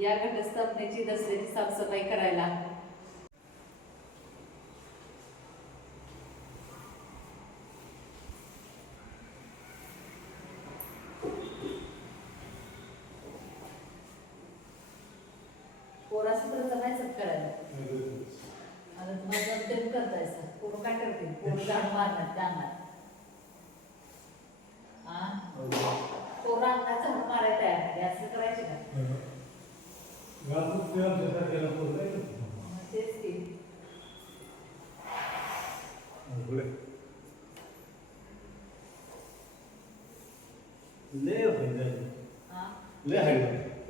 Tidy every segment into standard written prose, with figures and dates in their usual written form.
या घटस्थापनेची दसऱ्याची साफसफाई करायला. पोरासुद्धा जमायचं करायला. आता तुम्हाला जमतेच करतायचं. पोरं काय करतील? पोरं झाड मारणार जाणार. पोरं अंगात झाड मारायला तयार नाही, असं करायचे का? तेच की.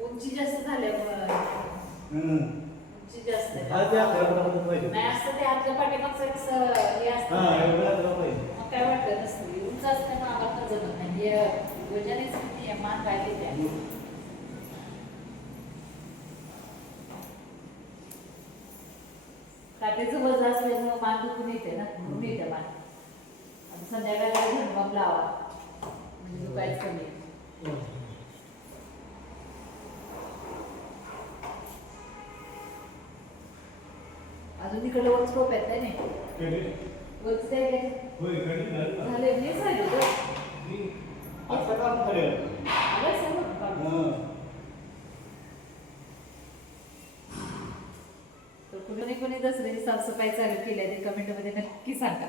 उंची जास्त झाल्यामुळं उंची जास्त नाही असतं ते आतल्या पाठीमागचं कसं हे असतं मग काय वाटत नसतं. उंच असताना आम्हाला जमत नाही. योजनेच किती आहे मान काय ते द्या. काठीचं वजन असल्यामुळं मान दुखून येते ना, म्हणून येते मान. आता संध्याकाळी धर्मम लावा म्हणजे दुखायचं कमी येते. अजून तिकडे वच रोप येत नाही वच झाले मीच राहिलो तर कुणी कोणी दसऱ्याची साफसफाई चालू केली आहे ते कमेंटमध्ये नक्की सांगा.